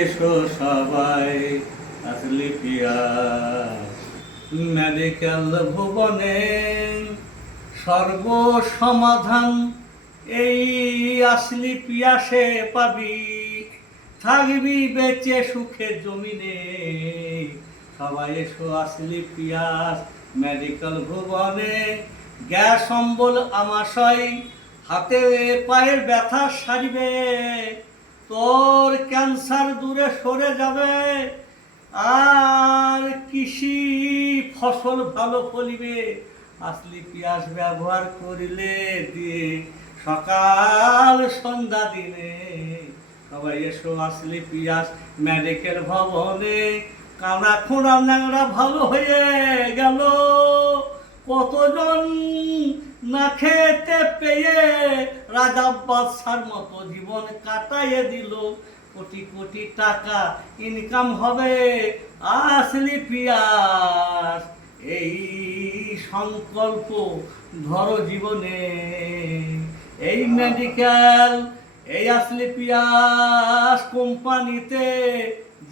এসো সবাই আসলি পিয়াস মেডিকেল ভুবনে সর্ব সমাধান এই আসলি পিয়াসে পাবি, থাকবি বেঁচে সুখে জমিনে। সবাই এসো আসলি পিয়াস মেডিকেল ভুবনে। গ্যাস অম্বল আমাশয় হাতে পায়ের ব্যথা সারিবে, তোর ক্যান্সার দূরে সরে যাবে, আর কৃষি ফসল ভালো ফলিবে। আসলি পিয়াস ব্যবহার করিলে দিয়ে সকাল সন্ধ্যা দিনে। সবাই এসো আসলি পিয়াস মেডিকেল ভবনে। কানা খোঁড়া ন্যাংরা ভালো হয়ে গেল, কতজন না খেতে পেয়ে রাজা বাদশার মতো জীবন কাটাইয়ে দিল। কোটি কোটি টাকা ইনকাম হবে আসলি পিয়াস এই সংকল্প ধরো জীবনে। এই মেডিকেল এই আসলি পিয়াস কোম্পানিতে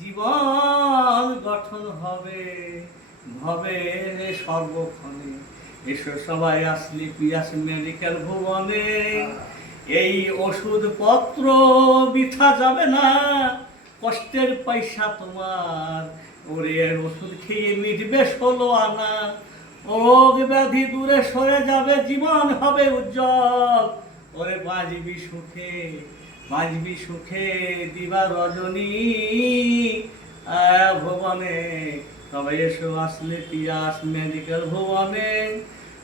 জীবন গঠন হবে হবে সর্বক্ষণে। এসো সবাই আসলি পিয়াস মেডিকেল ভুবনে। এই ওষুধ পত্র বৃথা যাবে না, কষ্টের পয়সা তোমার। ওরে ওষুধ খেয়ে মিটবে 16 আনা, রোগ ব্যাধি দূরে সরে যাবে, জীবন হবে উজ্জ্বল। ওরে বাঁচবি সুখে বাঁচবি সুখে দিবা রজনী ভুবনে। সবাই এসো আসলে পিয়াস মেডিকেল ভুবনে।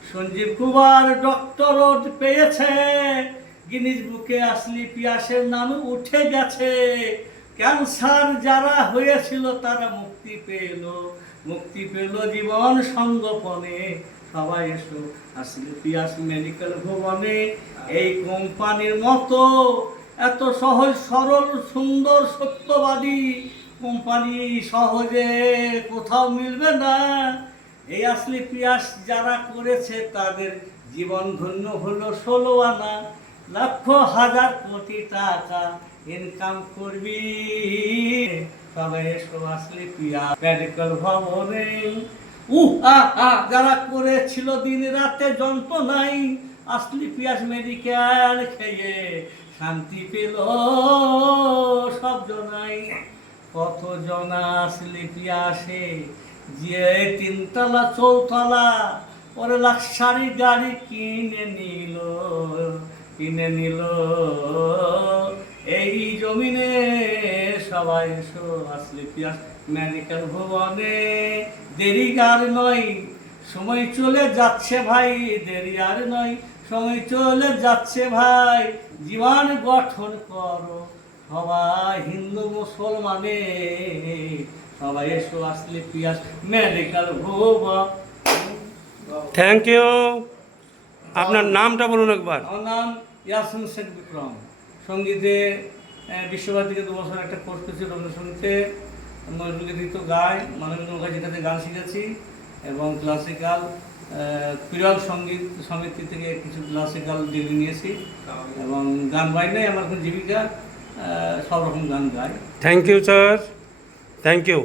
সঞ্জীব কুমার ডক্টরেট পেয়েছে, গিনিস বুকে আসলি পিয়াসের নাম উঠে গেছে। ক্যান্সার যারা হয়েছিল তারা মুক্তি পেল জীবন সঙ্গোপনে। সবাই এসো আসলি পিয়াস মেডিকেল ভুবনে। এই কোম্পানির মতো এত সহজ সরল সুন্দর সত্যবাদী কোম্পানি সহজে কোথাও মিলবে না। এই আসলি পিয়াস যারা করেছে তাদের জীবন ধন্য হলো 16 আনা। লক্ষ হাজার কোটি টাকা ইনকাম করবি। সবাই এসো আসলি পিয়াস মেডিকেল ভবনে। যারা করেছিল দিন রাতে যন্ত্রণাই, আসলি পিয়াস মেডিকেল খেয়ে শান্তি পেল সব জনাই। কত জনা আসলি পিয়াসে যে 3 তলা 4 তলা ওরে লাক্সারি গাড়ি কিনে নিল এই জমিনে। সবাই এসো আসলি পিয়াস মেডিকেল ভুবনে। দেরি আর নয় সময় চলে যাচ্ছে ভাই, দেরি আর নয় সময় চলে যাচ্ছে ভাই। জীবন গঠন করো সবাই হিন্দু মুসলমানে। সবাই এসো আসলি পিয়াস মেডিকেল ভুবন। Thank you. আপনার নামটা বলুন একবার। আমার নাম ইয়াসিন শেখ বিক্রম। সঙ্গীতে বিশ্বভারতীতে 2 বছর একটা কোর্স করেছি রবীন্দ্রসঙ্গীতে। নজরুলগীত গাই, মানবেন্দ্র মুখার্জির কাছে গান শিখেছি এবং ক্লাসিক্যাল প্রিয় সঙ্গীত সমিতি থেকে কিছু ক্লাসিক্যাল ডিগ্রি নিয়েছি এবং গান গাই নাই আমার এখন জীবিকা, সব রকম গান গাই। Thank you sir, thank you.